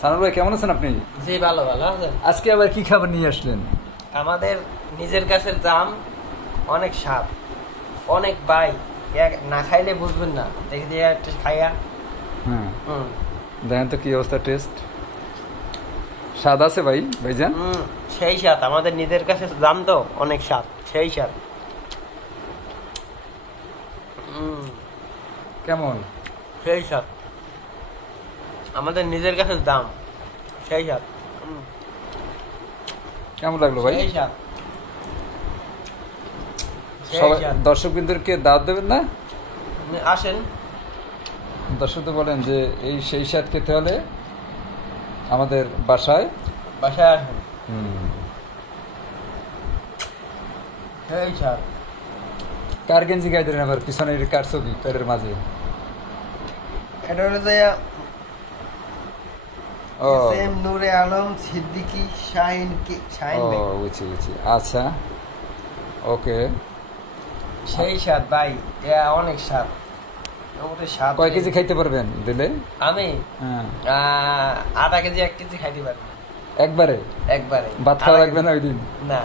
সানাল ভাই কেমন আছেন আপনি? জি ভালো ভালো আছেন। আজকে আবার কি খাবার নিয়ে আসলেন? আমাদের নিজের গাছের জাম, অনেক স্বাদ, অনেক ভাই না খাইলে বুঝবেন না। দেখে দিয়ে একটু খাইয়া। হ্যাঁ, দেখেন তো কি অবস্থা, টেস্ট স্বাদ আছে ভাই ভাইজান? সেই স্বাদ, আমাদের নিজের গাছের জাম তো অনেক স্বাদ, সেই স্বাদ। কেমন? সেই স্বাদ, আমাদের নিজের গাছের দাম, সেই স্বাদ। কেমন লাগলো ভাই? সেই স্বাদ, সবাই দর্শক বিন্দুকে দাওয়াত দেবেন না? আসেন। দর্শক তো বলেন যে এই সেই স্বাদ খেতে হলে আমাদের বাসায় আসেন। সেই স্বাদ। কার গেঞ্জি গায়ে দিলেন আবার? পিছনের কার ছবি প্যারের মাঝে? এটা হলো যে নূরে আলম সিদ্দিকী শাহিন বুঝছি। আচ্ছা, ওকে। সেই স্বাদ ভাই, অনেক স্বাদ। কয় কেজি খাইতে পারবেন দিলে? আমি আধা কেজি 1 কেজি খাইতে পারবো একবারে। ভাত খাওয়া লাগবে না ওই দিন? না।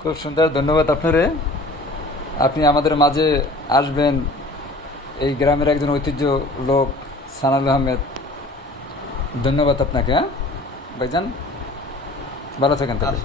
খুব সুন্দর, ধন্যবাদ আপনারে। আপনি আমাদের মাঝে আসবেন, এই গ্রামের একজন ঐতিহ্য লোক সানাল আহমেদ। ধন্যবাদ আপনাকে। হ্যাঁ ভাইজান, ভালো থাকেন তাহলে।